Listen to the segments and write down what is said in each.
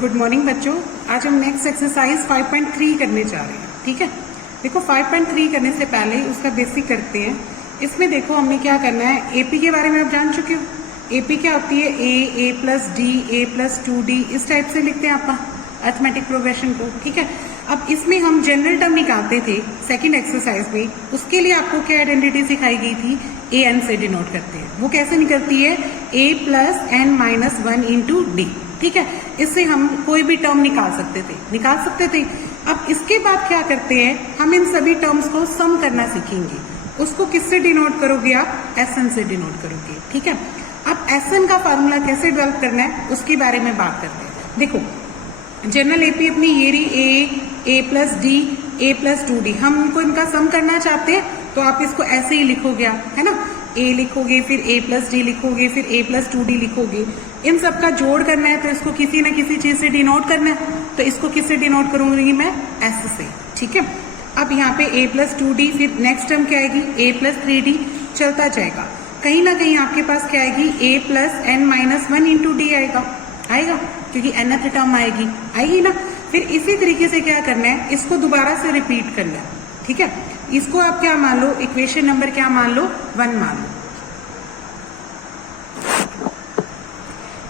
Good morning बच्चों। आज हम नेक्स्ट एक्सरसाइज 5.3 करने जा रहे हैं। ठीक है, देखो 5.3 करने से पहले उसका बेसिक करते हैं। इसमें देखो हमने क्या करना है, एपी के बारे में आप जान चुके हो। एपी क्या होती है, A plus D, A plus 2d, इस टाइप से लिखते हैं आपका अरिथमेटिक प्रोग्रेशन को। ठीक है, अब इसमें हम जनरल टर्म निकालते थे सेकंड एक्सरसाइज में, उसके लिए आपको क्या आइडेंटिटी सिखाई गई थी, ए एन से डिनोट करते हैं। वो कैसे निकलती है, A plus N minus 1 into D. ठीक है, इससे हम कोई भी टर्म निकाल सकते थे। अब इसके बाद क्या करते हैं, हम इन सभी टर्म्स को सम करना सीखेंगे। उसको किससे डिनोट करोगे आप, एस एन से डिनोट करोगे। ठीक है, अब एस एन का फॉर्मूला कैसे डेवलप करना है उसके बारे में बात करते हैं। देखो जनरल एपी अपनी ये रही, ए प्लस डी, ए प्लस 2d। हम इनको इनका सम करना चाहते हैं तो आप इसको ऐसे ही लिखोगे, है ना, ए लिखोगे, फिर ए प्लस डी लिखोगे, फिर ए प्लस 2d लिखोगे। इन सबका जोड़ करना है तो इसको किसी न किसी चीज से डिनोट करना है, तो इसको किससे डिनोट करूंगी मैं, एस से। ठीक है, अब यहाँ पे ए प्लस 2d, फिर नेक्स्ट टर्म क्या आएगी, ए प्लस 3d, चलता जाएगा। कहीं ना कहीं आपके पास क्या आएगी, A plus N minus 1 into D आएगा क्योंकि nth टर्म आएगी ना। फिर इसी तरीके से क्या करना है, इसको दोबारा से रिपीट करना है। ठीक है, इसको आप क्या मान लो, इक्वेशन नंबर क्या मान लो, 1 मान लो।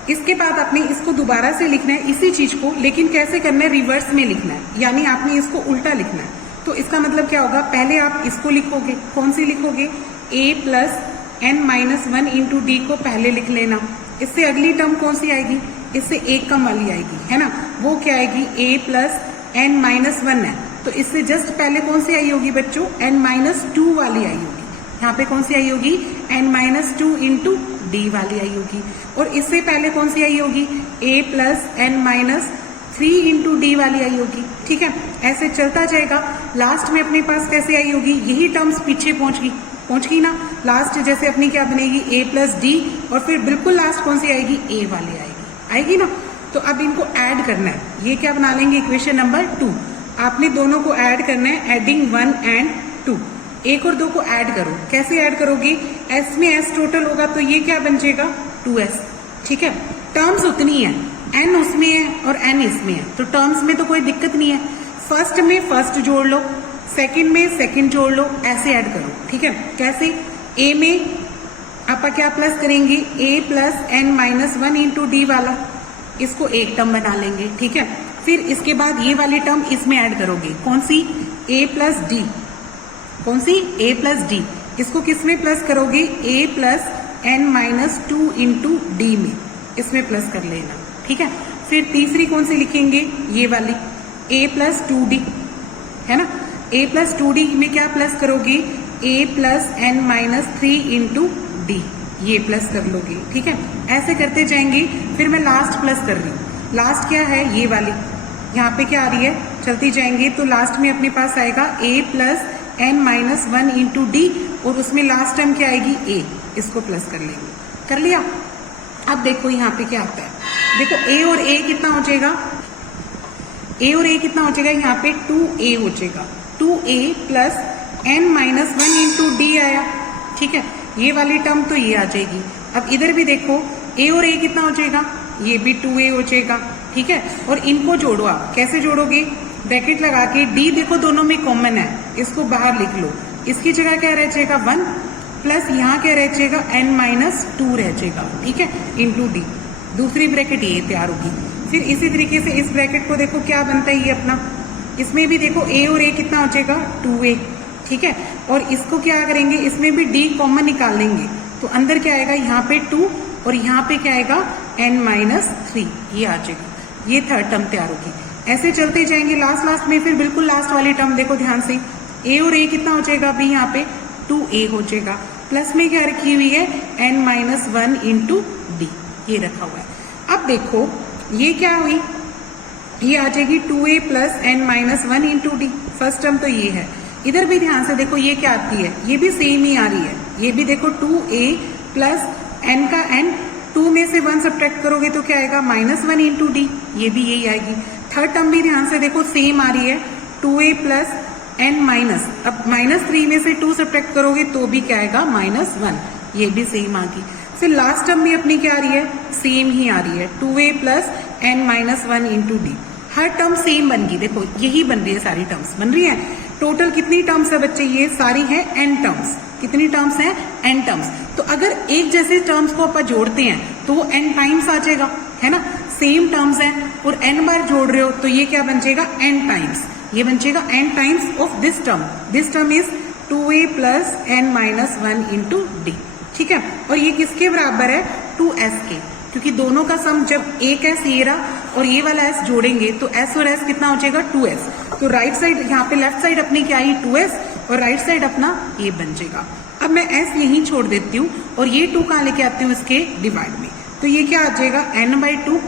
इसके बाद आपने इसको दोबारा से लिखना है इसी चीज को, लेकिन कैसे करना है, रिवर्स में लिखना है, यानी आपने इसको उल्टा लिखना है। तो इसका मतलब क्या होगा, पहले आप इसको लिखोगे, कौन सी लिखोगे, A plus N minus 1 into D को पहले लिख लेना। इससे अगली टर्म कौन सी आएगी, इससे एक कम वाली आएगी, है ना, वो क्या आएगी, ए प्लस एन माइनस 1 है, तो इससे जस्ट पहले कौन सी आई होगी बच्चों, एन माइनस 2 वाली आई होगी। यहाँ पे कौन सी आई होगी, एन माइनस 2 इंटू डी वाली आई होगी। और इससे पहले कौन सी आई होगी, A plus N minus 3 into D वाली आई होगी। ठीक है, ऐसे चलता जाएगा। लास्ट में अपने पास कैसे आई होगी, यही टर्म्स पीछे पहुंच गई ना। लास्ट जैसे अपनी क्या बनेगी, ए प्लस डी, और फिर बिल्कुल लास्ट कौन सी आएगी, ए वाली आएगी ना। तो अब इनको ऐड करना है, ये क्या बना लेंगे, इक्वेशन नंबर 2। आपने दोनों को ऐड करना है, एडिंग 1 एंड 2। 1 और 2 को ऐड करो, कैसे ऐड करोगे, एस में एस टोटल होगा तो ये क्या बन जाएगा, 2s। ठीक है, टर्म्स उतनी है, एन उसमें है और एन इसमें है, तो टर्म्स में तो कोई दिक्कत नहीं है। फर्स्ट में फर्स्ट जोड़ लो, सेकंड में सेकंड जोड़ लो, ऐसे ऐड करो। ठीक है, कैसे, ए में आप क्या प्लस करेंगे, A plus N minus 1 into D वाला, इसको एक टर्म बना लेंगे। ठीक है, फिर इसके बाद ये वाली टर्म इसमें ऐड करोगे, कौन सी, ए प्लस डी, कौन सी, ए प्लस डी, इसको किस में प्लस करोगे, A plus N minus 2 into D में, इसमें प्लस कर लेना। ठीक है, फिर तीसरी कौन सी लिखेंगे, ये वाली, ए प्लस 2d, है ना, ए प्लस 2d में क्या प्लस करोगे, A plus N minus 3 into D, ये प्लस कर लोगे। ठीक है, ऐसे करते जाएंगे। फिर मैं लास्ट प्लस कर रही हूँ, लास्ट क्या है, ये वाली, यहाँ पे क्या आ रही है, चलती जाएंगे तो लास्ट में अपने पास आएगा A plus N minus 1 into D, और उसमें लास्ट टर्म क्या आएगी, ए, इसको प्लस कर लेंगे। कर लिया। अब देखो यहाँ पे क्या आता है, देखो ए और ए कितना हो जाएगा, ए और ए कितना हो जाएगा, यहाँ पे 2a हो जाएगा, 2a plus N minus 1 into d आया। ठीक है, ये वाली टर्म तो ये आ जाएगी। अब इधर भी देखो, ए और ए कितना हो जाएगा, ये भी 2a हो जाएगा। ठीक है, और इनको जोड़ो, आप कैसे जोड़ोगे, ब्रैकेट लगा के, डी देखो दोनों में कॉमन है, इसको बाहर लिख लो, इसकी जगह क्या रह जाएगा 1, प्लस यहाँ क्या रह जाएगा, एन माइनस 2 रह जाएगा। ठीक है, इंटू डी, दूसरी ब्रैकेट ये तैयार होगी। फिर इसी तरीके से इस ब्रैकेट को देखो क्या बनता है, ये अपना, इसमें भी देखो ए और ए कितना हो जाएगा, 2a। ठीक है, और इसको क्या करेंगे, इसमें भी डी कॉमन निकाल लेंगे, तो अंदर क्या आएगा, यहाँ पे 2 और यहाँ पे क्या आएगा, एन माइनस 3, ये आ जाएगा। ये थर्ड टर्म तैयार होगी। ऐसे चलते जाएंगे, लास्ट में फिर बिल्कुल लास्ट वाली टर्म देखो ध्यान से, ए और ए कितना हो जाएगा, अभी यहाँ पे 2a हो जाएगा, प्लस में क्या रखी हुई है, एन माइनस 1 इंटू डी, ये रखा हुआ है। अब देखो ये क्या हुई, ये आ जाएगी 2a plus N minus 1 into d, first term तो ये है। इधर भी ध्यान से देखो, ये क्या आती है, ये भी सेम ही आ रही है, ये भी देखो 2a प्लस एन का एन, 2 में से 1 सब्ट्रैक्ट करोगे तो क्या आएगा, माइनस 1 इंटू डी, ये भी यही आएगी। थर्ड टर्म भी ध्यान से देखो सेम आ रही है, 2a प्लस एन माइनस, अब माइनस 3 में से 2 सब्ट्रैक्ट करोगे तो भी क्या आएगा, माइनस 1, ये भी सेम आ गई। फिर लास्ट टर्म भी अपनी क्या आ रही है, सेम ही आ रही है, 2a plus n minus one into D. हर टर्म सेम बन गई, देखो यही बन रही है, सारी टर्म्स बन रही है। टोटल कितनी टर्म्स है बच्चे, ये सारी है n टर्म्स। कितनी टर्म्स हैं, n टर्म्स। तो अगर एक जैसे टर्म्स को आप जोड़ते हैं तो वो n टाइम्स आ जाएगा, है ना। सेम टर्म्स हैं और n बार जोड़ रहे हो तो ये क्या बन जाएगा, n टाइम्स। ये बन जाएगा n times of this term. This term is 2a plus n minus one into D, ठीक है। और ये किसके बराबर है, 2s के, क्योंकि दोनों का सम जब एक s ये रहा और ये वाला s जोड़ेंगे तो s और s कितना हो जाएगा, 2s। तो राइट साइड यहाँ पे लेफ्ट साइड अपनी क्या आई, 2s, और राइट साइड अपना a बन जाएगा। अब मैं s यहीं छोड़ देती हूँ और ये 2 कहाँ लेके आती हूँ, इसके डिवाइड में। तो ये क्या आ जाएगा, n/2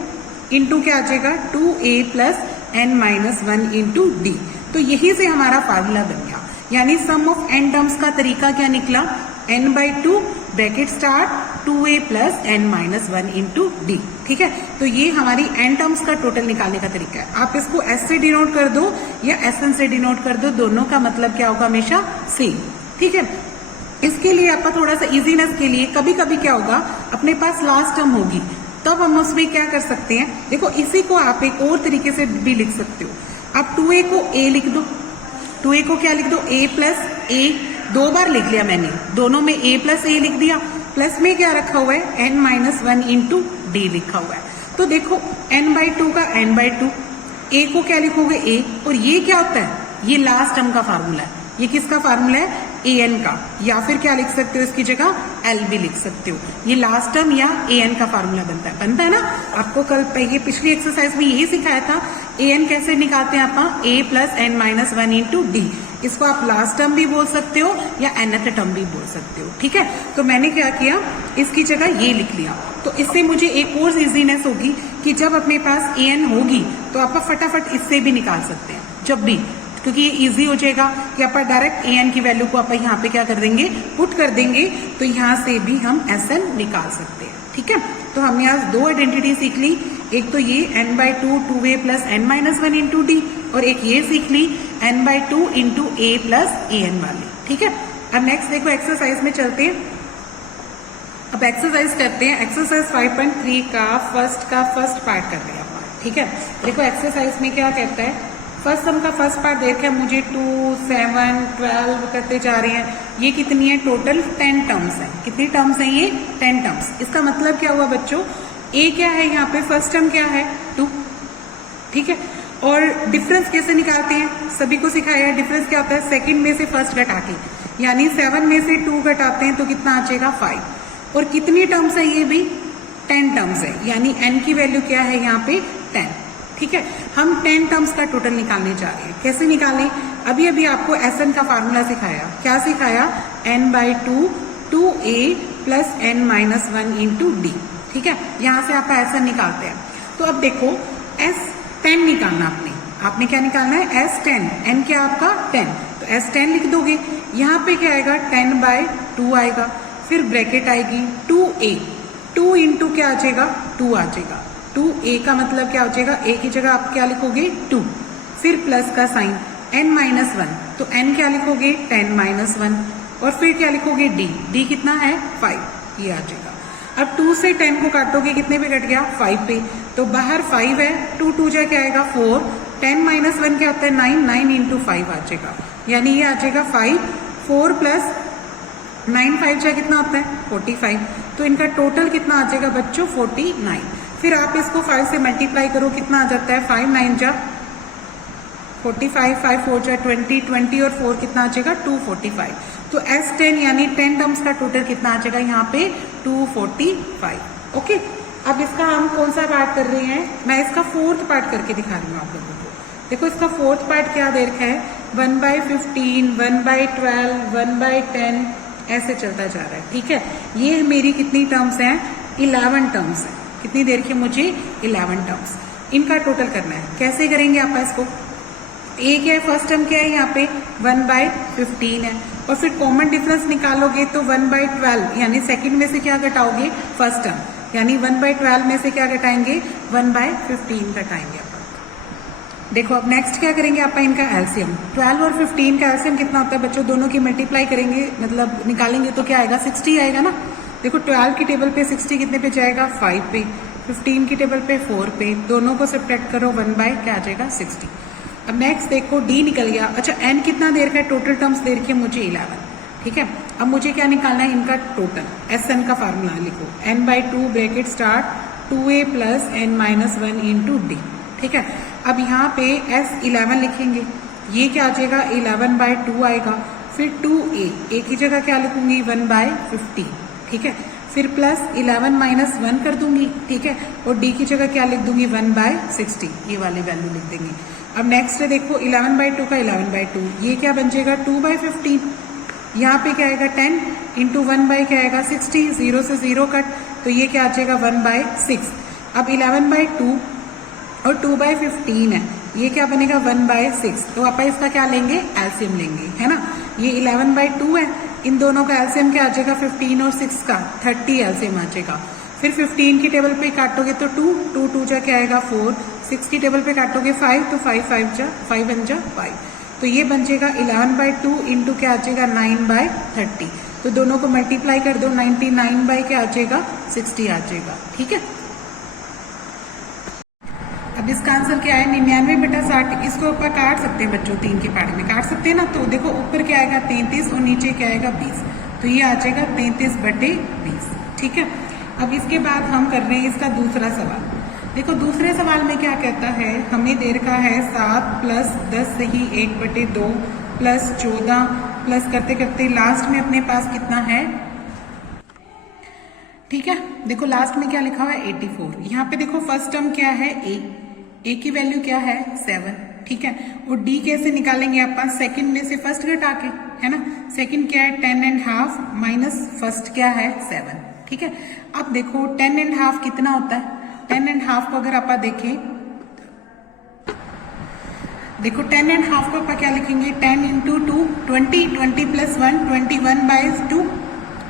इंटू क्या आ जाएगा, 2a plus n minus one into D. तो यही से हमारा फार्मूला बन गया, यानी सम ऑफ n टर्म्स का तरीका क्या निकला, n/2 bracket start 2a plus n minus one into D, ठीक है। तो ये हमारी n टर्म्स का टोटल निकालने का तरीका है। आप इसको s से डिनोट कर दो या sn से डिनोट कर दो, दोनों का मतलब क्या होगा, हमेशा सेम, ठीक है। इसके लिए आपका थोड़ा सा इजीनेस के लिए कभी कभी क्या होगा, अपने पास लास्ट टर्म होगी तब हम उसमें क्या कर सकते हैं, देखो इसी को आप एक और तरीके से भी लिख सकते हो। आप 2a को a लिख दो, 2a को क्या लिख दो, a प्लस a, 2 बार लिख लिया मैंने, दोनों में a प्लस a लिख दिया, प्लस में क्या रखा हुआ है, n minus one into D लिखा हुआ है। तो देखो n/2 का n/2, a को क्या लिखोगे a, और ये क्या होता है, ये लास्ट टर्म का फार्मूला है। ये किसका फार्मूला है, an का, या फिर क्या लिख सकते हो इसकी जगह l भी लिख सकते हो। ये लास्ट टर्म या an का फार्मूला बनता है ना। आपको कल ये पिछली एक्सरसाइज में यही सिखाया था, an कैसे निकालते हैं आप, a plus n minus one into D. इसको आप लास्ट टर्म भी बोल सकते हो या nth टर्म भी बोल सकते हो, ठीक है। तो मैंने क्या किया, इसकी जगह ये लिख लिया। तो इससे मुझे एक और इजीनेस होगी कि जब अपने पास an होगी तो आप फटाफट इससे भी निकाल सकते हैं, जब भी, क्योंकि ये इजी हो जाएगा कि आप डायरेक्ट an की वैल्यू को आप यहाँ पे क्या कर देंगे, पुट कर देंगे, तो यहाँ से भी हम sn निकाल सकते हैं, ठीक है। तो हमने आज 2 आइडेंटिटी सीख ली, एक तो ये n/2 2a plus n minus one into D, और एक ये सीख ली n/2 into a plus an वाली, ठीक है। अब नेक्स्ट देखो एक्सरसाइज में चलते हैं। अब एक्सरसाइज करते हैं, एक्सरसाइज 5.3 का फर्स्ट पार्ट कर लिया, ठीक है। देखो एक्सरसाइज में क्या कहता है, फर्स्ट सम का फर्स्ट पार्ट देखे मुझे 2, 7, 12 करते जा रहे हैं। ये कितनी है, टोटल 10 टर्म्स हैं। कितनी टर्म्स हैं ये, 10 टर्म्स। इसका मतलब क्या हुआ बच्चों, ए क्या है यहाँ पे, फर्स्ट टर्म क्या है, 2, ठीक है। और डिफरेंस कैसे निकालते हैं, सभी को सिखाया है। डिफरेंस क्या होता है, सेकंड में से फर्स्ट घटा के, यानी 7 में से 2 घटाते हैं तो कितना आ जाएगा, 5। और कितनी टर्म्स है, ये भी 10 टर्म्स है, यानी n की वैल्यू क्या है यहाँ पे, 10, ठीक है। हम 10 टर्म्स का टोटल निकालने जा रहे हैं। कैसे निकालें, अभी अभी आपको sn का फार्मूला सिखाया। क्या सिखाया, n/2 2a plus n minus one into D, ठीक है। यहाँ से आप sn निकालते हैं। तो अब देखो S10 निकालना आपने क्या निकालना है, S10, n क्या आपका 10, तो S10 लिख दोगे। यहाँ पे क्या आएगा, 10/2 आएगा, फिर ब्रैकेट आएगी 2a, 2 इंटू क्या आ जाएगा, 2 आ जाएगा। 2a का मतलब क्या हो जाएगा, a की जगह आप क्या लिखोगे, 2, फिर प्लस का साइन, n माइनस वन, तो n क्या लिखोगे, 10 माइनस वन, और फिर क्या लिखोगे, d कितना है, 5, ये आ जाएगा। अब 2 से 10 को काटोगे, कितने पे कट गया, 5 पे, तो बाहर 5 है, 2 2 जा क्या आएगा, 4, 10 माइनस वन क्या होता है, 9, 9 इंटू 5 आ जाएगा, यानी ये आ जाएगा 5, 4 प्लस 9 5 जा कितना होता है, 45। तो इनका टोटल कितना आ जाएगा बच्चों, 49। फिर आप इसको 5 से मल्टीप्लाई करो, कितना आ जाता है, 5 9 जा 45, 5 4 जा 20, 20 और 4 कितना आ जाएगा, 245। तो S10 यानी 10 टर्म्स का टोटल कितना आ जाएगा यहाँ पे, 245। ओके, अब इसका हम कौन सा पार्ट कर रहे हैं, मैं इसका 4th पार्ट करके दिखा रही हूँ आप लोगों को। देखो इसका 4th पार्ट क्या दे रखा है, 1/15, 1/12, 1/10 ऐसे चलता जा रहा है, ठीक है। ये मेरी कितनी टर्म्स हैं, 11 टर्म्स हैं। कितनी देर की, मुझे 11 टर्म्स, इनका टोटल करना है। कैसे करेंगे आप इसको, ए क्या है, फर्स्ट टर्म क्या है यहाँ पे, 1/15 है, और फिर कॉमन डिफरेंस निकालोगे तो 1/12, यानी सेकंड में से क्या घटाओगे, फर्स्ट टर्म, यानी 1/12 में से क्या घटाएंगे, 1/15 घटाएंगे आप। देखो अब नेक्स्ट क्या करेंगे आप, इनका एलसीएम, 12 और 15 का एलसीएम कितना होता है बच्चों, दोनों की मल्टीप्लाई करेंगे, मतलब निकालेंगे तो क्या आएगा, 60 आएगा ना। देखो 12 की टेबल पे 60 कितने पे जाएगा, 5 पे, 15 की टेबल पे 4 पे, दोनों को सब्ट्रैक्ट करो 1 बाय क्या आ जाएगा 60। अब नेक्स्ट देखो डी निकल गया। अच्छा एन कितना दे रखा है, टोटल टर्म्स दे रखी है मुझे 11, ठीक है। अब मुझे क्या निकालना है, इनका टोटल, एस एन का फार्मूला लिखो, n by 2 bracket start 2a plus N minus 1 into D, ठीक है। अब यहाँ पे एस 11 लिखेंगे, ये क्या आ जाएगा 11 बाई 2 आएगा, फिर 2a, ए की जगह क्या लिखूंगी 1 बाय 15, ठीक है। फिर प्लस 11 माइनस 1 कर दूंगी, ठीक है, और डी की जगह क्या लिख दूंगी 1 बाय 60, ये वाली वैल्यू लिख देंगे। अब नेक्स्ट देखो 11 बाई 2 का 11 बाई 2, ये क्या बन जाएगा 2 बाई 15, यहाँ पे क्या आएगा 10 इंटू 1 बाई क्या आएगा 60, 0 से 0 कट, तो ये क्या आ जाएगा 1 बाय 6। अब 11 बाई 2 और 2 बाई 15 है, ये क्या बनेगा 1 बाय 6, तो आप इसका क्या लेंगे एलसीएम लेंगे, है ना। ये 11 बाई 2 है, इन दोनों का एलसीएम क्या आ जाएगा 15 और 6 का 30 एलसीएम आ जाएगा। फिर 15 की टेबल पे काटोगे तो 2, 2 2 जा क्या आएगा 4, 6 की टेबल पे काटोगे 5, तो 5 5 जा 5 1 जा 5, तो ये बन जाएगा 11 बाई 2 इंटू क्या आ जाएगा 9 बाय 30, तो दोनों को मल्टीप्लाई कर दो, 99 बाई क्या आ जाएगा 60 आ जाएगा, ठीक है। अब इसका आंसर क्या है 99/60, इसको ऊपर काट सकते हैं बच्चों, 3 के पार्ट में काट सकते हैं ना, तो देखो ऊपर क्या आएगा 33 और नीचे क्या आएगा 20, तो ये आ जाएगा 33/20, ठीक है। अब इसके बाद हम कर रहे हैं इसका दूसरा सवाल। देखो दूसरे सवाल में क्या कहता है, हमें दे रखा है 7 प्लस 10 से ही 1/2 प्लस 14 प्लस करते करते लास्ट में अपने पास कितना है, ठीक है। देखो लास्ट में क्या लिखा हुआ है 84, यहाँ पे देखो फर्स्ट टर्म क्या है ए की वैल्यू क्या है 7, ठीक है। और डी कैसे निकालेंगे आप, सेकंड में से फर्स्ट घटा के, है ना। सेकंड क्या है 10.5 माइनस फर्स्ट क्या है 7, ठीक है। अब देखो 10.5 कितना होता है, 10.5 को अगर आप देखें, देखो 10.5 को आप क्या लिखेंगे 10 इंटू 2 20, 20 प्लस 1 21 बाई 2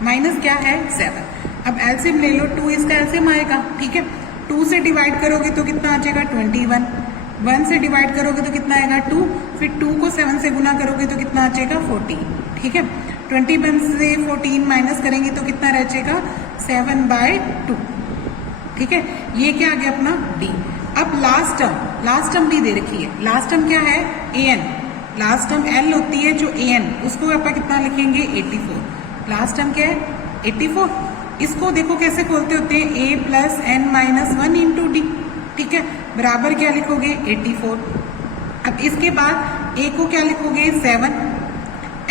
माइनस क्या है 7। अब एलसीएम ले लो, 2 इसका एलसीएम आएगा, ठीक है। 2 से डिवाइड करोगे तो कितना आ जाएगा 21, 1 से डिवाइड करोगे तो कितना आएगा 2, फिर 2 को 7 से गुना करोगे तो कितना आ जाएगा 14, ठीक है। 21 से 14 माइनस करेंगे तो कितना रह जाएगा 7 बाई 2, ठीक है। ये क्या आ गया अपना डी। अब लास्ट टर्म भी दे रखी है, लास्ट टर्म क्या है an, लास्ट टर्म एल होती है जो an, उसको आप कितना लिखेंगे 84, लास्ट टर्म क्या है 84। इसको देखो कैसे खोलते होते हैं, a plus N minus 1 into D, ठीक है, बराबर क्या लिखोगे 84। अब इसके बाद a को क्या लिखोगे 7,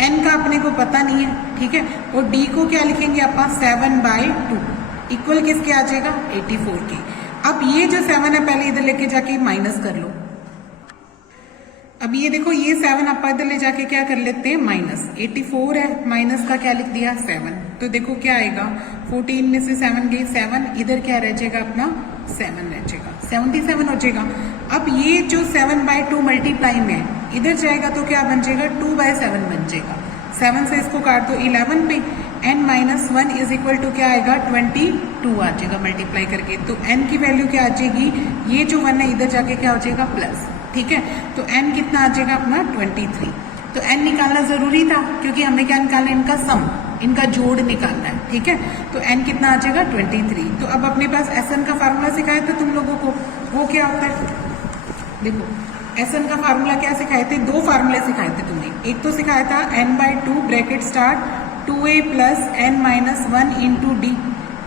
n का अपने को पता नहीं है, ठीक है, और d को क्या लिखेंगे आप 7 बाई 2 इक्वल किसके आ जाएगा 84 के। अब ये जो 7 है पहले इधर लेके जाके माइनस कर लो। अब ये देखो ये 7 आप इधर ले जाके क्या कर लेते हैं माइनस, 84 है माइनस का क्या लिख दिया 7, तो देखो क्या आएगा 14 में से 7 गई 7, इधर क्या रह जाएगा अपना 7 रह जाएगा, 77 हो जाएगा। अब ये जो 7 बाई 2 मल्टीप्लाई में इधर जाएगा तो क्या बन जाएगा 2 बाई 7 बन जाएगा, 7 से इसको काट दो 11 पे, n minus 1 is equal to क्या आएगा 22 आ जाएगा मल्टीप्लाई करके, तो n की वैल्यू क्या आ जाएगी, ये जो 1 है इधर जाके क्या हो जाएगा प्लस, ठीक है। तो n कितना आ जाएगा अपना 23, तो n निकालना जरूरी था क्योंकि हमें क्या निकालना है इनका सम, इनका जोड़ निकालना है, ठीक है। तो n कितना आ जाएगा 23। तो अब अपने पास SN का फार्मूला सिखाया था तुम लोगों को, वो क्या होता है, देखो SN का फार्मूला क्या सिखाए थे, 2 फार्मूले सिखाए थे तुमने, एक तो सिखाया था n by 2 bracket start 2a plus N minus 1 into d,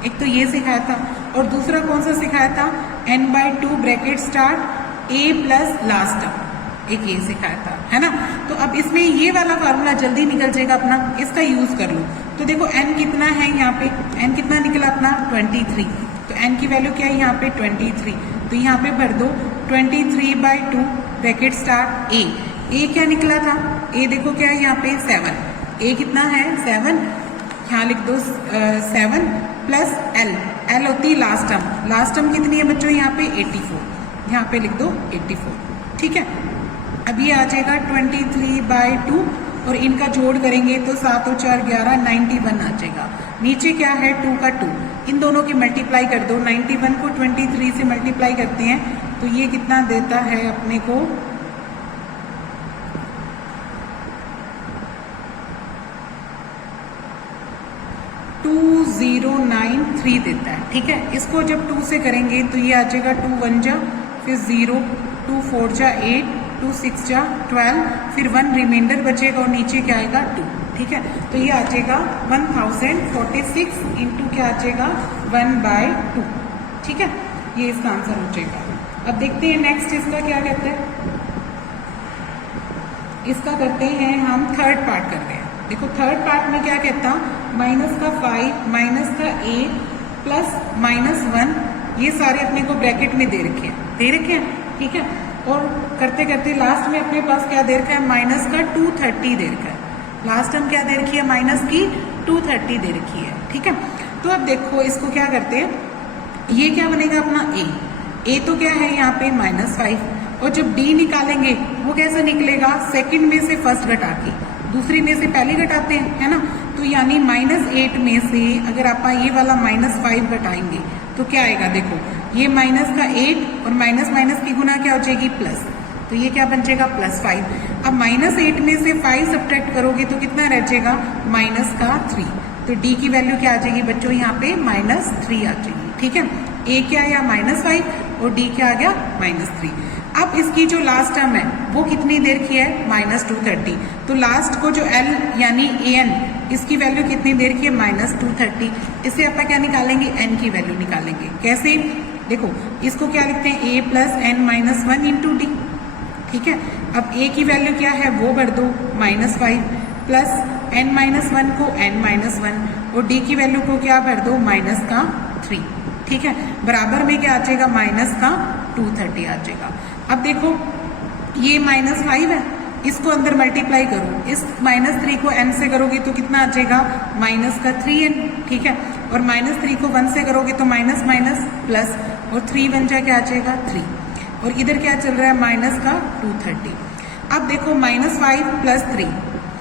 एक तो ये सिखाया था, और दूसरा कौन सा सिखाया था n by 2 bracket start a plus last term, एक ये सिखाया था, है ना। तो अब इसमें ये वाला फार्मूला जल्दी निकल जाएगा अपना, इसका यूज कर लो। तो देखो n कितना है यहाँ पे, n कितना निकला अपना 23, तो n की वैल्यू क्या है यहाँ पे 23, तो यहाँ पे भर दो 23 बाई 2 ब्रैकेट स्टार्ट a क्या निकला था, a देखो क्या है यहाँ पे 7, a कितना है 7, यहाँ लिख दो 7 प्लस l होती है लास्ट टर्म कितनी है बच्चों यहाँ पे 84, यहाँ पे लिख दो 84, ठीक है। अब ये आ जाएगा 23 बाई 2 और इनका जोड़ करेंगे तो 7 और 4 11 91 आ जाएगा, नीचे क्या है 2 का 2, इन दोनों की मल्टीप्लाई कर दो, 91 को 23 से मल्टीप्लाई करते हैं तो ये कितना देता है अपने को 20 2093 देता है। ठीक है, इसको जब 2 से करेंगे तो ये आ जाएगा 2 1 जा, फिर 0, 2 4 जा 8, 2 6 जा 12, फिर 1 रिमाइंडर बचेगा और नीचे क्या आएगा 2। ठीक है, तो ये आ जाएगा 1046 इंटू क्या आ जाएगा 1/2। ठीक है, ये इसका आंसर हो जाएगा। अब देखते हैं नेक्स्ट इसका क्या कहते हैं। इसका करते हैं हम थर्ड पार्ट करते हैं। देखो थर्ड पार्ट में क्या कहता, माइनस का 5 माइनस का 8 प्लस -1, ये सारे अपने को ब्रैकेट में दे रखे हैं। ठीक है, और करते करते लास्ट में अपने पास क्या दे रखा है, माइनस का 230 दे रखा है। लास्ट हम क्या दे रखी है, माइनस की 230 दे रखी है। ठीक है, तो अब देखो इसको क्या करते हैं, ये क्या बनेगा अपना ए तो क्या है यहाँ पे -5, और जब डी निकालेंगे वो कैसे निकलेगा, सेकंड में से फर्स्ट घटा के दूसरी में से पहली घटाते हैं, है ना। तो यानी -8 में से अगर आप ये वाला -5 घटाएंगे तो क्या आएगा, देखो ये माइनस का 8 और माइनस माइनस की गुना क्या हो जाएगी प्लस, तो ये क्या बन जाएगा +5। अब -8 में से 5 सब्ट्रैक्ट करोगे तो कितना रह जाएगा, -3। तो डी की वैल्यू क्या आ जाएगी बच्चों, यहाँ पे -3 आ जाएगी। ठीक है, ए क्या आया -5 और डी क्या आ गया -3। अब इसकी जो लास्ट टर्म है वो कितनी देर की है, -230। तो लास्ट को जो एल यानी an, इसकी वैल्यू कितनी देर की है, -230। इससे आप क्या निकालेंगे, n की वैल्यू निकालेंगे। कैसे, देखो इसको क्या लिखते हैं, a + n-1 इंटू डी। ठीक है, अब a की वैल्यू क्या है वो भर दो -5 प्लस n-1 को n-1 और d की वैल्यू को क्या भर दो -3। ठीक है, बराबर में क्या आ जाएगा, -230 आ जाएगा। अब देखो ये -5 है, इसको अंदर मल्टीप्लाई करो, इस -3 को n से करोगे तो कितना आ जाएगा, -3n। ठीक है, और -3 को 1 से करोगे तो माइनस प्लस, और 3 1 जा क्या आ जाएगा 3, और इधर क्या चल रहा है -230। अब देखो -5 + 3,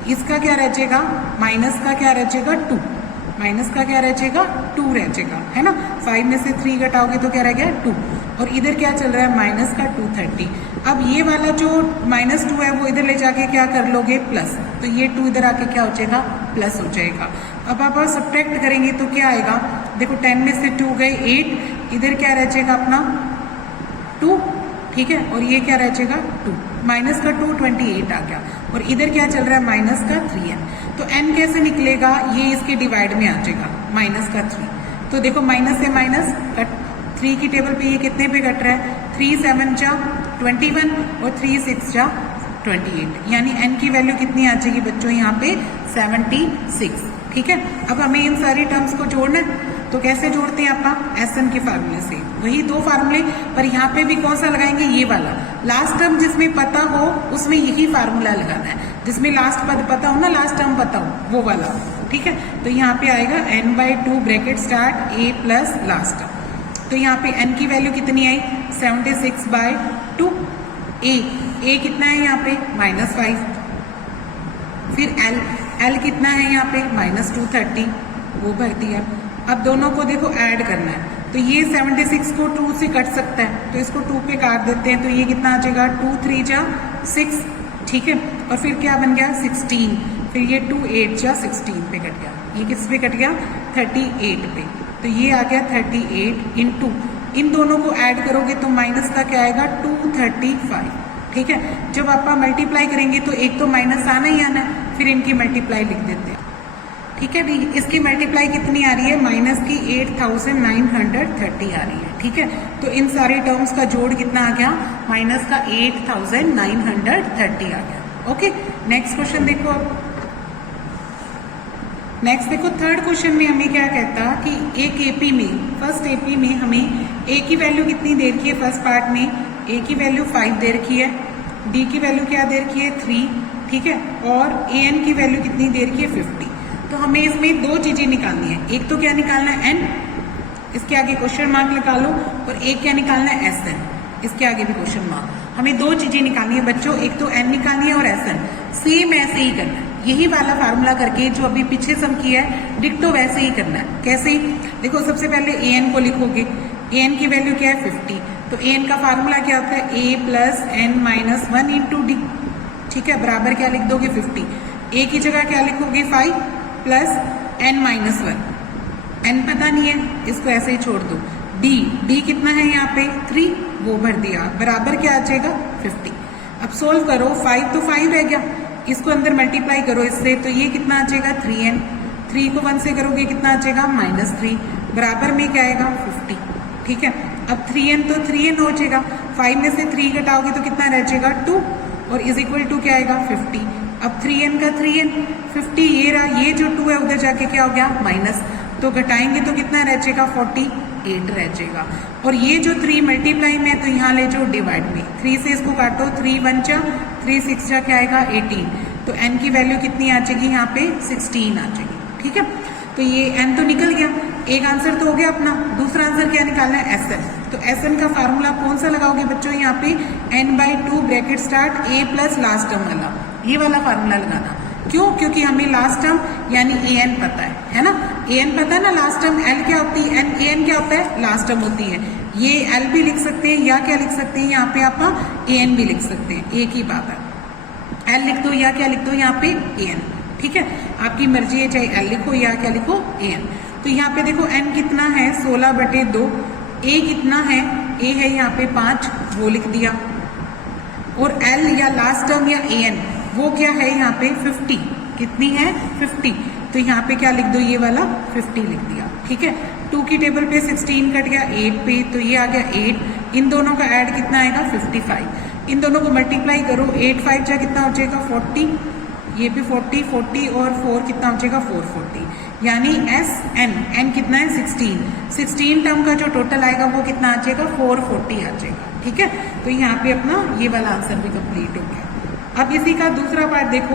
इसका क्या रह जाएगा, माइनस का क्या रह जाएगा 2, माइनस का क्या रह जाएगा 2 रह जाएगा, है ना। 5 में से 3 घटाओगे तो क्या रह गया 2, और इधर क्या चल रहा है -230। अब ये वाला जो -2 है वो इधर ले जाके क्या कर लोगे प्लस, तो ये 2 इधर आके क्या हो जाएगा प्लस हो जाएगा। अब आप सब्ट्रैक्ट करेंगे तो क्या आएगा, देखो 10 में से 2 गए 8, इधर क्या रह जाएगा अपना 2। ठीक है, और ये क्या रह जाएगा 2, -2 28 आ गया, और इधर क्या चल रहा है -3n। तो n कैसे निकलेगा, ये इसके डिवाइड में आ जाएगा -3। तो देखो माइनस से माइनस कट, 3 की टेबल पे ये कितने पे कट रहा है, 3 7 जा 21 और 3 6 जा 28, यानी n की वैल्यू कितनी आ जाएगी बच्चों यहाँ पे 76। ठीक है, अब हमें इन सारी टर्म्स को जोड़ना है, तो कैसे जोड़ते हैं आप, SN के फार्मूले से, वही 2 फार्मूले, पर यहाँ पे भी कौन सा लगाएंगे, ये वाला। लास्ट टर्म जिसमें पता हो उसमें यही फार्मूला लगाना है, जिसमें लास्ट पद पता हो ना, लास्ट टर्म पता हो वो वाला। ठीक है, तो यहाँ पे आएगा n/2 bracket start a plus last term. तो यहाँ पे n की वैल्यू कितनी आई, 76/2। a कितना है यहाँ पे -5, फिर l कितना है यहाँ पे -230, वो भर दिया। अब दोनों को देखो ऐड करना है, तो ये 76 को 2 से कट सकता है, तो इसको 2 पे काट देते हैं, तो ये कितना आ जाएगा 2 3 जा 6। ठीक है, और फिर क्या बन गया 16, फिर ये 2 8 जा 16 पे कट गया, ये किस पे कट गया 38 पे, तो ये आ गया 38 इंटू, इन दोनों को ऐड करोगे तो माइनस का क्या आएगा 235। ठीक है, जब आप मल्टीप्लाई करेंगे तो एक तो माइनस आना ही आना है, फिर इनकी मल्टीप्लाई लिख देते हैं। ठीक है, इसकी मल्टीप्लाई कितनी आ रही है, माइनस की 8930 आ रही है। ठीक है, तो इन सारी टर्म्स का जोड़ कितना आ गया, माइनस का 8930 आ गया। ओके, नेक्स्ट क्वेश्चन देखो। अब नेक्स्ट देखो, थर्ड क्वेश्चन में हमें क्या कहता कि एक एपी में, फर्स्ट एपी में हमें ए की वैल्यू कितनी दे रखी है, फर्स्ट पार्ट में ए की वैल्यू 5 दे रखी है, डी की वैल्यू क्या दे रखी है 3। ठीक है, और ए एन की वैल्यू कितनी दे रखी है 50। तो हमें इसमें 2 चीजें निकालनी है, एक तो क्या निकालना है n, इसके आगे क्वेश्चन मार्क निकालो, और एक क्या निकालना है SN, इसके आगे भी क्वेश्चन मार्क। हमें 2 चीजें निकालनी है बच्चों, एक तो n निकालनी है और SN। सेम ऐसे ही करना है, यही वाला फार्मूला करके जो अभी पीछे सम किया है डिक्टो वैसे ही करना है। कैसे, देखो सबसे पहले an को लिखोगे, an की वैल्यू क्या है 50, तो an का फार्मूला क्या होता है a + n-1 इंटू डी। ठीक है, बराबर क्या लिख दोगे 50, a की जगह क्या लिखोगे 5 + n-1, n पता नहीं है, इसको ऐसे ही छोड़ दो। d कितना है यहाँ पे 3, वो भर दिया, बराबर क्या आ जाएगा 50। अब सोल्व करो, 5 तो 5 रह गया, इसको अंदर मल्टीप्लाई करो इससे, तो ये कितना आ जाएगा 3n। 3 को 1 से करोगे कितना आ जाएगा -3, बराबर में क्या आएगा 50। ठीक है, अब 3n तो 3n हो जाएगा, 5 में से 3 घटाओगे तो कितना रह जाएगा 2, और इज इक्वल टू क्या आएगा 50। अब 3n का 3n 50, ये रहा, ये जो 2 है उधर जाके क्या हो गया माइनस, तो घटाएंगे तो कितना रह जाएगा 48 रह जाएगा। और ये जो 3 मल्टीप्लाई में है तो यहाँ ले जाओ डिवाइड में, 3 से इसको काटो, 3 1 जा 3 6 जा क्या आएगा 18, तो n की वैल्यू कितनी आ जाएगी यहाँ पे 16 आ जाएगी। ठीक है, तो ये n तो निकल गया, एक आंसर तो हो गया अपना। दूसरा आंसर क्या निकालना है SN, तो SN का फार्मूला कौन सा लगाओगे बच्चों, यहाँ पे n/2 bracket start a plus last term वाला, ये वाला फार्मूला लगाना। क्यों, क्योंकि हमें लास्ट टर्म यानी an पता है ना, an पता है ना, लास्ट टर्म l क्या होती है, an क्या होता है लास्ट टर्म होती है। ये l भी लिख सकते हैं या क्या लिख सकते हैं यहाँ पे आप an भी लिख सकते हैं, एक ही बात है। l लिख दो या क्या लिख दो यहाँ पे an, ठीक है, आपकी मर्जी है, चाहे l लिखो या क्या लिखो an। तो यहाँ पे देखो n कितना है 16/2, a कितना है, a है यहाँ पे 5, वो लिख दिया, और l या लास्ट टर्म या an वो क्या है यहाँ पे 50, कितनी है 50, तो यहाँ पे क्या लिख दो, ये वाला 50 लिख दिया। ठीक है, 2 की टेबल पे 16 कट गया 8 पे, तो ये आ गया 8, इन दोनों का ऐड कितना आएगा 55, इन दोनों को मल्टीप्लाई करो, 8 5 जा कितना हो जाएगा 40, ये भी 40 40 और 4 कितना हो जाएगा 440, यानी n कितना है 16 टर्म का जो टोटल आएगा वो कितना आ जाएगा 440 आ जाएगा। ठीक है, तो यहाँ पे अपना ये वाला आंसर भी कंप्लीट हो गया। अब इसी का दूसरा पार्ट देखो,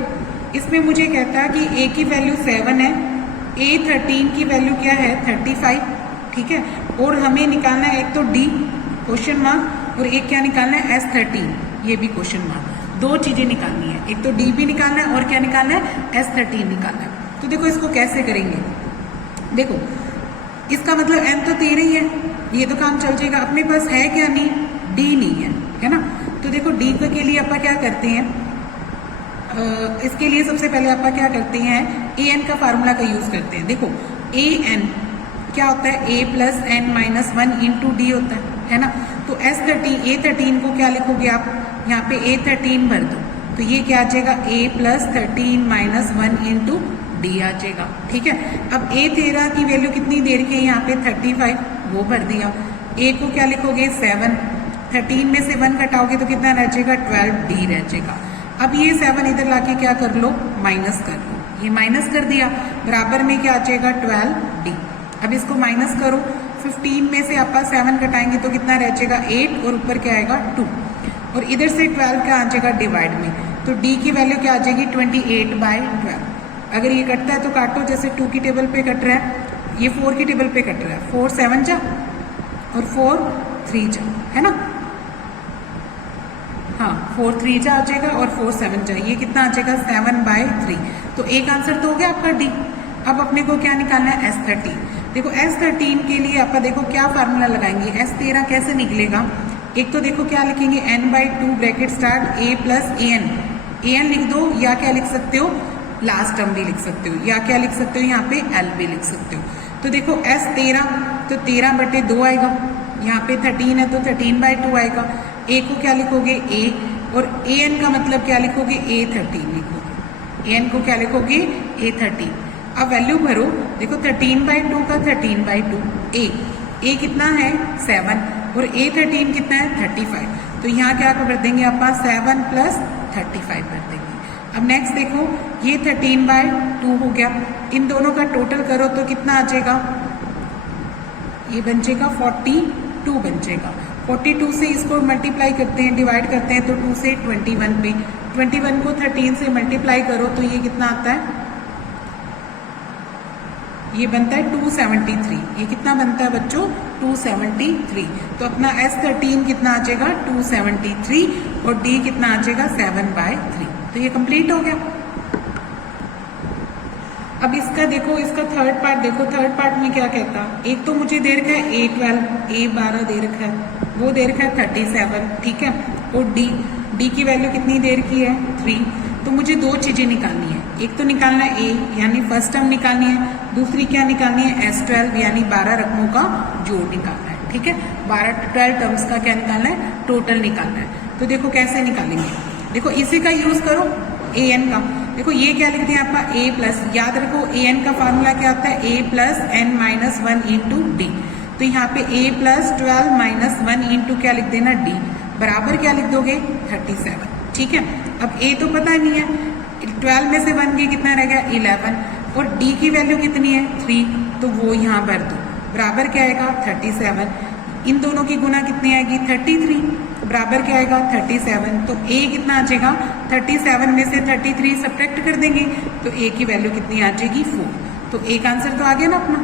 इसमें मुझे कहता है कि a की वैल्यू 7 है, a13 की वैल्यू क्या है 35, ठीक है, और हमें निकालना है एक तो d क्वेश्चन मार्क, और एक क्या निकालना है S13, ये भी क्वेश्चन मार्क, दो चीजें निकालनी है, एक तो d भी निकालना है और क्या निकालना है S13 निकालना है। तो देखो इसको कैसे करेंगे, देखो इसका मतलब n तो 13 ही है, ये तो काम चल जाएगा, अपने पास है क्या नहीं, d नहीं है ना। तो देखो d के लिए आप क्या करते हैं, इसके लिए सबसे पहले आप क्या करते हैं an का फार्मूला का यूज करते हैं। देखो an क्या होता है a plus n minus 1 into D होता है ना, तो a13 को क्या लिखोगे आप, यहाँ पे a13 भर दो, तो ये क्या आ जाएगा a plus 13 minus 1 into D आ जाएगा। ठीक है, अब a13 की वैल्यू कितनी देर की है यहाँ पे 35, वो भर दिया, a को क्या लिखोगे 7, 13 में से 1 घटाओगे तो कितना रह जाएगा 12d रह जाएगा। अब ये 7 इधर लाके क्या कर लो माइनस कर लो, ये माइनस कर दिया, बराबर में क्या आ जाएगा 12d। अब इसको माइनस करो, 15 में से आप 7 घटाएंगे तो कितना रह जाएगा 8, और ऊपर क्या आएगा 2, और इधर से 12 क्या आ जाएगा डिवाइड में, तो d की वैल्यू क्या आ जाएगी 28/12। अगर ये कटता है तो काटो, जैसे 2 की टेबल पे कट रहा है, ये 4 की टेबल पे कट रहा है, 4 7 जा और 4 3 जा, है ना, हाँ 4 3 जा आ जाएगा और 4 7 जा, ये कितना आ जाएगा 7/3। तो एक आंसर तो हो गया आपका डी। अब अपने को क्या निकालना है S13। देखो S13 के लिए आप देखो क्या फार्मूला लगाएंगे, S13 कैसे निकलेगा, एक तो देखो क्या लिखेंगे n/2 bracket start a plus an लिख दो, या क्या लिख सकते हो लास्ट टर्म भी लिख सकते हो, या क्या लिख सकते हो यहाँ पे l भी लिख सकते हो। तो देखो S13 तो 13/2 आएगा, यहाँ पे 13 है तो 13/2 आएगा, a को क्या लिखोगे a, और an का मतलब क्या लिखोगे a13 लिखोगे, an को क्या लिखोगे a13। अब वैल्यू भरो, देखो 13/2 का 13/2 a कितना है 7 और a13 कितना है 35, तो यहाँ क्या कर देंगे आप 7 प्लस 35 कर देंगे। अब नेक्स्ट देखो ये 13/2 हो गया, इन दोनों का टोटल करो तो कितना आ जाएगा, ये बन जाएगा 42 बन जाएगा। 42 से इसको मल्टीप्लाई करते हैं, डिवाइड करते हैं, तो 2 से 21 पे, 21 को 13 से मल्टीप्लाई करो तो ये कितना आता है, ये बनता है 273। ये कितना बनता है बच्चों 273। तो अपना S13 कितना आ जाएगा 273 और D कितना आ जाएगा 7/3। तो ये कंप्लीट हो गया। अब इसका देखो, इसका थर्ड पार्ट देखो, थर्ड पार्ट में क्या कहता, एक तो मुझे दे रखा है A12, A12 दे रखा है, वो दे रखा है 37, ठीक है, और D की वैल्यू कितनी दे रखी है 3। तो मुझे दो चीजें निकालनी है, एक तो निकालना है ए यानी फर्स्ट टर्म निकालनी है, दूसरी क्या निकालनी है S12 यानी 12 रकमों का जोड़ निकालना है। ठीक है, 12 टर्म्स का क्या निकालना है, टोटल निकालना है। तो देखो कैसे निकालेंगे, देखो इसी का यूज करो an का। देखो ये क्या लिख दिया आपका a प्लस, याद रखो an का फार्मूला क्या होता है a plus n minus 1 into D. तो यहाँ पे a प्लस 12 माइनस 1 इंटू क्या लिख देना d बराबर क्या लिख दोगे 37। ठीक है, अब a तो पता नहीं है, 12 में से 1 के कितना रह गया 11 और d की वैल्यू कितनी है 3, तो वो यहाँ भर दो बराबर क्या आएगा 37। इन दोनों की गुना कितनी आएगी 33 बराबर क्या आएगा 37। तो a कितना आ जाएगा 37 में से 33 सब्ट्रैक्ट कर देंगे तो a की वैल्यू कितनी आ जाएगी 4। तो a का आंसर तो आ गया ना अपना,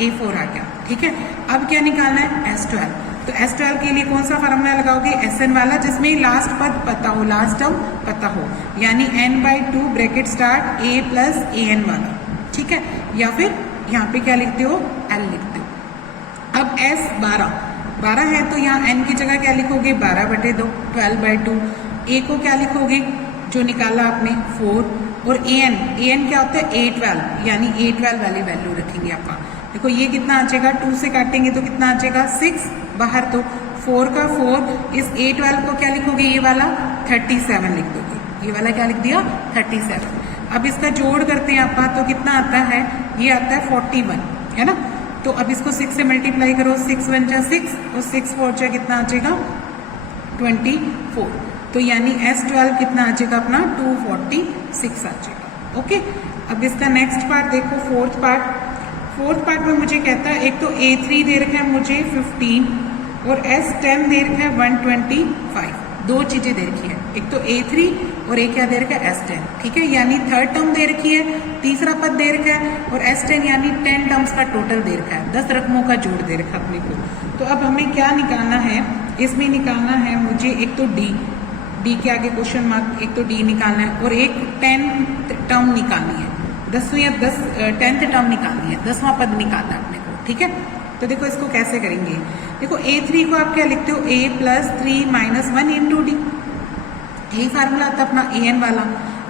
A4 आ गया। ठीक है, अब क्या निकालना है S12। तो S12 के लिए कौन सा फार्मूला लगाओगे SN वाला, जिसमें लास्ट पद पता हो, लास्ट टर्म पता हो, यानी n/2 bracket start a plus an वाला। ठीक है, या फिर यहाँ पे क्या लिखते हो L लिखते हो। अब S12 है तो यहाँ n की जगह क्या लिखोगे 12/2 12/2। a को क्या लिखोगे जो निकाला आपने 4 और an क्या होता है A12 यानी A12 वाली वैल्यू रखेंगे आपका। देखो ये कितना आ जाएगा 2 से काटेंगे तो कितना आ जाएगा 6 बाहर, तो 4 का 4 इस A12 को क्या लिखोगे ये वाला 37 लिख दोगे, ये वाला क्या लिख दिया 37। अब इसका जोड़ करते हैं आपका तो कितना आता है, ये आता है 41 है ना। तो अब इसको 6 से मल्टीप्लाई करो, 6 1 जा 6 और 6 4 जा कितना आ जाएगा 24। तो यानी S12 कितना आ जाएगा अपना 246 आ जाएगा। ओके, अब इसका नेक्स्ट पार्ट देखो, फोर्थ पार्ट में मुझे कहता है एक तो A3 दे रखा है मुझे 15 और S10 दे रखा है 125। दो चीजें दे रखी है, एक तो A3 और एक क्या दे रखा है S10। ठीक है, यानी थर्ड टर्म दे रखी है, तीसरा पद दे रखा है और S10 यानी 10 टर्म्स का टोटल दे रखा है, 10 रकमों का जोड़ दे रखा है अपने को। तो अब हमें क्या निकालना है, इसमें निकालना है मुझे एक तो डी के आगे क्वेश्चन मार्क, एक तो डी निकालना है और एक 10th टर्म निकालनी है, 10th टर्म निकालनी है, 10वां पद निकालना है अपने को। ठीक है, तो देखो इसको कैसे करेंगे। देखो A3 को आप क्या लिखते हो a plus 3 minus 1 into D, यही फार्मूला आता अपना an वाला।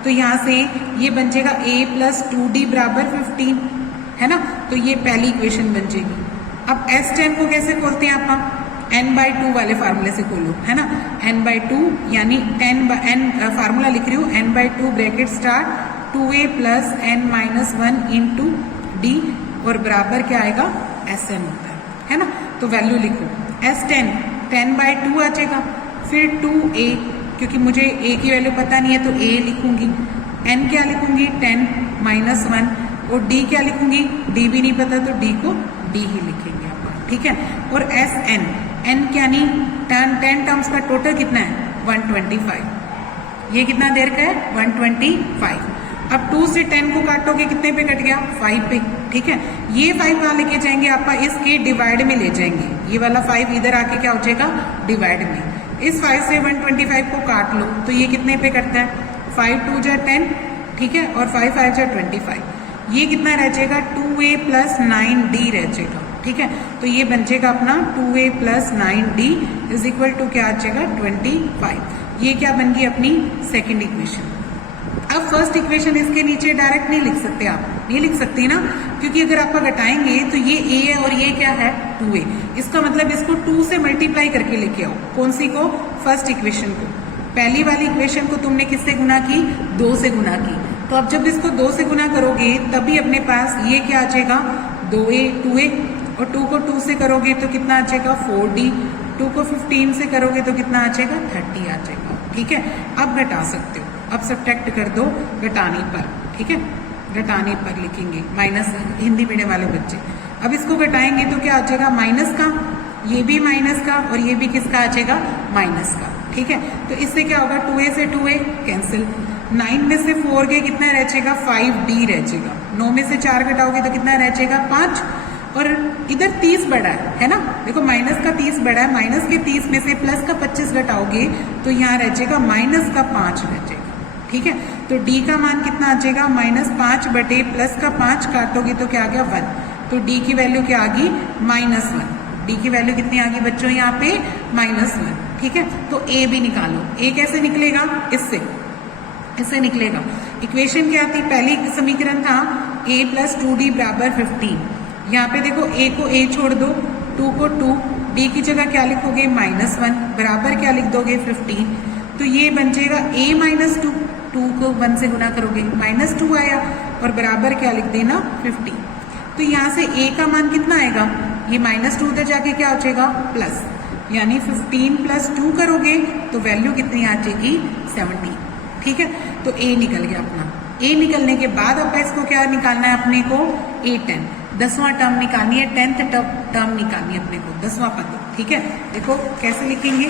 तो यहाँ से ये बन जाएगा a प्लस 2d बराबर 15 है ना, तो ये पहली इक्वेशन बन जाएगी। अब S10 को कैसे खोलते हैं आप, n/2 वाले फार्मूले से खोलो है ना, n/2 यानी n फार्मूला लिख रही हूँ n/2 bracket start 2a plus n minus 1 into D और बराबर क्या आएगा Sn होता है ना। तो वैल्यू लिखो S10 10/2 आ जाएगा, फिर 2a क्योंकि मुझे a की वैल्यू पता नहीं है तो a लिखूंगी, n क्या लिखूंगी 10 माइनस 1 और d क्या लिखूंगी, d भी नहीं पता तो d को d ही लिखेंगे आप। ठीक है, और Sn n क्या नहीं 10 टर्म्स का टोटल कितना है 125, ये कितना देर का है 125। अब 2 से 10 को काटोगे कितने पे कट गया 5 पे। ठीक है, ये 5 कहाँ लेके जाएंगे आपका, इसके डिवाइड में ले जाएंगे, ये वाला 5 इधर आके क्या हो जाएगा डिवाइड में। इस 5 से 125 को काट लो तो ये कितने पे कटता है 5 2 जा 10, ठीक है, और 5 5 जा 25, ये कितना रह जाएगा 2a प्लस 9d रह जाएगा। ठीक है, तो ये बन जाएगा अपना 2a plus 9d is equal to क्या आ जाएगा 25। ये क्या बन गई अपनी सेकेंड इक्वेशन। अब फर्स्ट इक्वेशन इसके नीचे डायरेक्ट नहीं लिख सकते, आप नहीं लिख सकते ना, क्योंकि अगर आप घटाएंगे तो ये a है और ये क्या है 2a, इसका मतलब इसको 2 से मल्टीप्लाई करके लेके आओ। कौन सी को, फर्स्ट इक्वेशन को। पहली वाली इक्वेशन को तुमने किससे गुना की 2 से गुना की, तो अब जब इसको 2 से गुना करोगे तभी अपने पास ये क्या आ जाएगा 2a और 2 को 2 से करोगे तो कितना आ जाएगा 4d, 2 को 15 से करोगे तो कितना आ जाएगा 30 आ जाएगा। ठीक है, अब घटा सकते हो, अब सब्ट्रैक्ट कर दो घटाने पर। ठीक है, घटाने पर लिखेंगे माइनस, हिंदी मीडियम वाले बच्चे। अब इसको घटाएंगे तो क्या आ जाएगा माइनस का, ये भी माइनस का और ये भी किसका आ जाएगा माइनस का। ठीक है, तो इससे क्या होगा 2a से 2a कैंसिल, 9 में से 4 के कितना रह जाएगा 5d रह जाएगा, 9 में से 4 घटाओगे तो कितना रह जाएगा 5, और इधर 30 बड़ा है ना, देखो माइनस का 30 बड़ा है, माइनस के 30 में से प्लस का 25 घटाओगे तो यहाँ रह जाएगा माइनस का 5 रह जाएगा। ठीक है, तो d का मान कितना आ जाएगा -5 बटे प्लस का 5 काटोगे तो क्या आ गया 1, तो d की वैल्यू क्या आ गई -1। d की वैल्यू कितनी आ गई बच्चों यहाँ पे -1। ठीक है, तो a भी निकालो, a कैसे निकलेगा इससे निकलेगा, इक्वेशन क्या थी, पहली समीकरण था a प्लस 2d बराबर 15। यहाँ पे देखो a को a छोड़ दो, 2 को 2, d की जगह क्या लिखोगे -1, बराबर क्या लिख दोगे 15। तो ये बन जाएगा a माइनस 2, 2 को 1 से गुना करोगे -2 आया, और बराबर क्या लिख देना 15। तो यहाँ से a का मान कितना आएगा, ये -2 उधर जाके क्या हो जाएगा प्लस, यानी 15 प्लस 2 करोगे तो वैल्यू कितनी आ जाएगी 17। ठीक है, तो a निकल गया अपना। a निकलने के बाद अब इसको क्या निकालना है अपने को, a10, 10वां टर्म निकालनी है, 10th टर्म निकालनी है अपने को, 10वां पद। ठीक है, देखो कैसे लिखेंगे,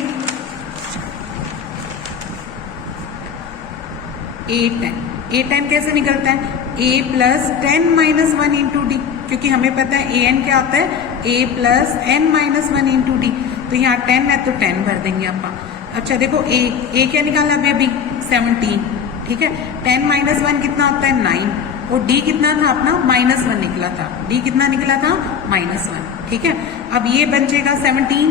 a10 कैसे निकलता है, a plus 10 minus 1 into D, क्योंकि हमें पता है an क्या होता है, a plus n minus 1 into D. तो यहाँ 10 है तो 10 भर देंगे अपन। अच्छा देखो a क्या निकालना है अभी 17। ठीक है, 10 माइनस 1 कितना होता है 9, और d कितना था अपना -1 निकला था, d कितना निकला था -1। ठीक है, अब ये बन जाएगा 17,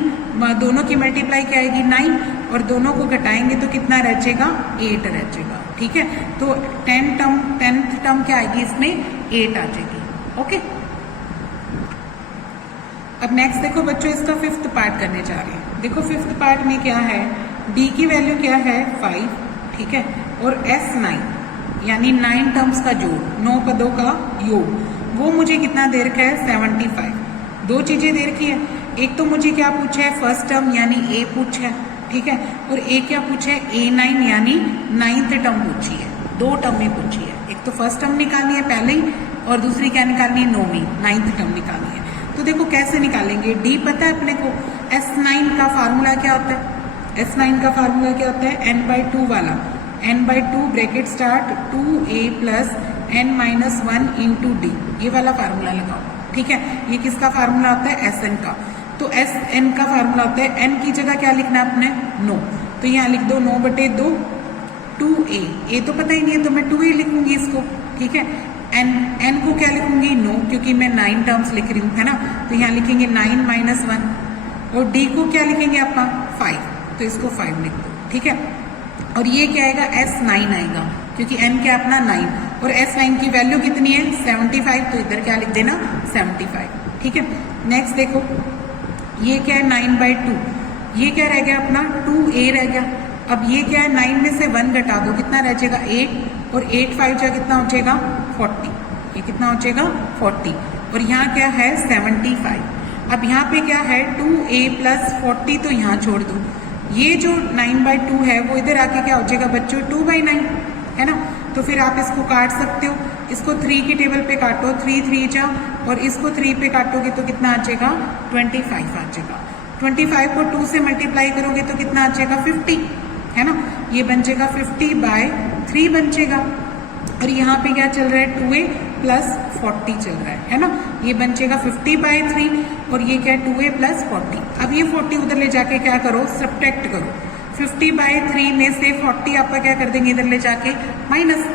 दोनों की मल्टीप्लाई क्या आएगी 9, और दोनों को घटाएंगे तो कितना रह जाएगा 8 रह जाएगा। ठीक है, तो 10th टर्म क्या आएगी इसमें 8 आ जाएगी। ओके, अब नेक्स्ट देखो बच्चों, इसका 5th पार्ट करने जा रहे हैं। देखो 5th पार्ट में क्या है, d की वैल्यू क्या है 5, ठीक है, और s 9, यानी 9 टर्म्स का जोड़, 9 पदों का योग, वो मुझे कितना दे रखा है 75। दो चीजें दे रखी है, एक तो मुझे क्या पूछा है फर्स्ट टर्म यानी a पूछा है, ठीक है, और एक क्या पूछा है a9 यानी 9th टर्म पूछी है, 2 टर्म में पूछी है। एक तो फर्स्ट टर्म निकालनी है पहले ही, और दूसरी क्या निकालनी है 9th टर्म निकालनी है। तो देखो कैसे निकालेंगे, d पता है अपने को, s9 का फार्मूला क्या होता है, s9 का फार्मूला क्या होता है n/2 वाला, n/2 bracket start 2a plus n minus 1 into D, ये वाला फार्मूला लगाओ। ठीक है, ये किसका फार्मूला होता है sn का, तो sn का फार्मूला होता है n की जगह क्या लिखना है अपने 9, तो यहाँ लिख दो 9/2 2a, a तो पता ही नहीं है तो मैं 2a लिखूंगी इसको। ठीक है, n को क्या लिखूंगी 9, क्योंकि मैं 9 टर्म्स लिख रही हूँ, है ना, तो यहाँ लिखेंगे 9 माइनस 1, और d को क्या लिखेंगे आपका 5, तो इसको 5 लिख दो। ठीक है, और ये क्या आएगा s9 आएगा, क्योंकि n क्या अपना 9, और s9 की वैल्यू कितनी है 75, तो इधर क्या लिख देना 75। ठीक है, नेक्स्ट देखो ये क्या है 9/2, ये क्या रह गया अपना 2a रह गया। अब ये क्या है 9 में से 1 घटा दो, कितना रह जाएगा 8, और 8 5 जा कितना हो जाएगा 40, ये कितना हो जाएगा 40, और यहाँ क्या है 75। अब यहाँ पे क्या है 2a प्लस 40, तो यहाँ छोड़ दो, ये जो 9/2 है वो इधर आके क्या हो जाएगा बच्चों 2/9, है ना, तो फिर आप इसको काट सकते हो, इसको 3 की टेबल पे काटो, 3 3 जा, और इसको 3 पे काटोगे तो कितना आ जाएगा 25 आ जाएगा। 25 को 2 से मल्टीप्लाई करोगे तो कितना आ जाएगा 50, है ना, ये बन जाएगा 50/3 बन जाएगा। और यहाँ पे क्या चल रहा है 2a प्लस 40 चल रहा है ना, ये बन जाएगा 50/3, और ये क्या है 2a प्लस 40। अब ये 40 उधर ले जाके क्या करो सब्ट्रैक्ट करो, 50/3 में से 40 आपका क्या कर देंगे इधर ले जाके माइनस।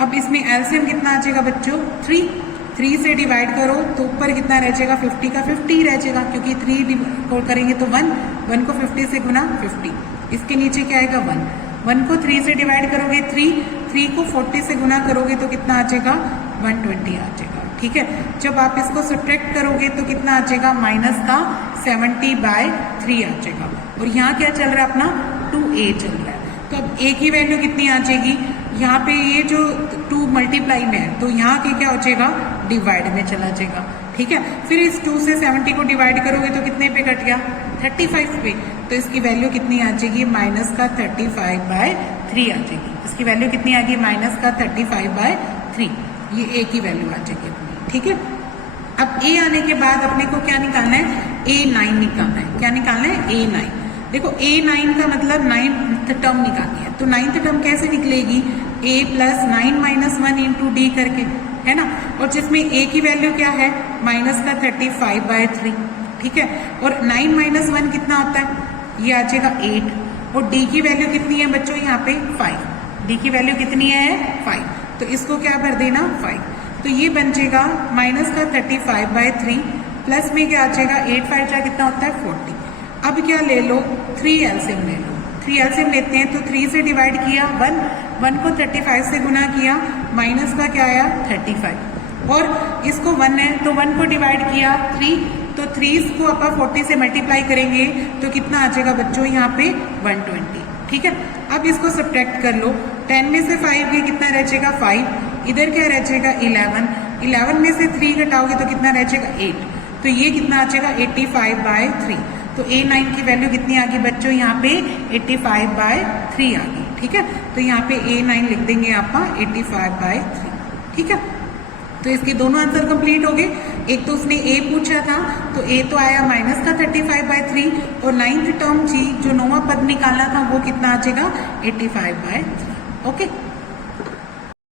अब इसमें एलसीएम कितना आ जाएगा बच्चों 3 से डिवाइड करो तो ऊपर कितना रह जाएगा 50 का 50 रह जाएगा, क्योंकि 3 को करेंगे तो 1 को 50 से गुना 50, इसके नीचे क्या आएगा 1 को 3 से डिवाइड करोगे 3 को 40 से गुना करोगे तो कितना आ जाएगा 120 आ जाएगा। ठीक है, जब आप इसको सब्ट्रैक्ट करोगे तो कितना आ जाएगा माइनस का 70/3 आ जाएगा, और यहाँ क्या चल रहा है अपना 2a चल रहा है। तो अब a की वैल्यू कितनी आ जाएगी, यहाँ पे ये जो 2 मल्टीप्लाई में है तो यहाँ के क्या हो जाएगा डिवाइड में चला जाएगा। ठीक है, फिर इस 2 से 70 को डिवाइड करोगे तो कितने पे कट गया 35 पे, तो इसकी वैल्यू कितनी आ जाएगी माइनस का 35/3 आ जाएगी। इसकी वैल्यू कितनी आ गई माइनस का 35/3, ये a की वैल्यू आ जाएगी अपनी। ठीक है, अब a आने के बाद अपने को क्या निकालना है a9 निकालना है। क्या निकालना है a9। देखो a9 का मतलब 9th टर्म निकालनी है, तो 9th टर्म कैसे निकलेगी a plus 9 minus 1 into D करके, है ना, और जिसमें a की वैल्यू क्या है माइनस का 35/3। ठीक है, और 9 माइनस 1 कितना होता है ये आ जाएगा 8, और d की वैल्यू कितनी है बच्चों यहाँ पे 5, d की वैल्यू कितनी है 5, तो इसको क्या भर देना 5, तो ये बन जाएगा माइनस का 35/3 प्लस में क्या आ जाएगा 8 5 जा कितना होता है 40। अब क्या ले लो 3 एलसीएम ले लो, 3 एलसीएम लेते हैं तो 3 से डिवाइड किया 1 को 35 से गुना किया, माइनस का क्या आया 35, और इसको 1 है तो 1 को डिवाइड किया 3, तो 3 को अपन 40 से मल्टीप्लाई करेंगे तो कितना आ जाएगा बच्चों यहाँ पे 120। ठीक है, अब इसको सब्ट्रैक्ट कर लो, 10 में से 5 गए कितना रह जाएगा 5, इधर क्या रह जाएगा 11 में से 3 घटाओगे तो कितना रह जाएगा 8, तो ये कितना आ जाएगा 85/3। तो A9 की वैल्यू कितनी आ गई बच्चों यहाँ पे 85/3 आ गई। ठीक है, तो यहाँ पे A9 लिख देंगे आप 85/3। ठीक है, तो इसके दोनों आंसर कंप्लीट हो गए। एक तो उसने A पूछा था तो A तो आया माइनस का 35/3, और 9th टर्म जी जो 9वां पद निकालना था वो कितना आ जाएगा 85/3। ओके।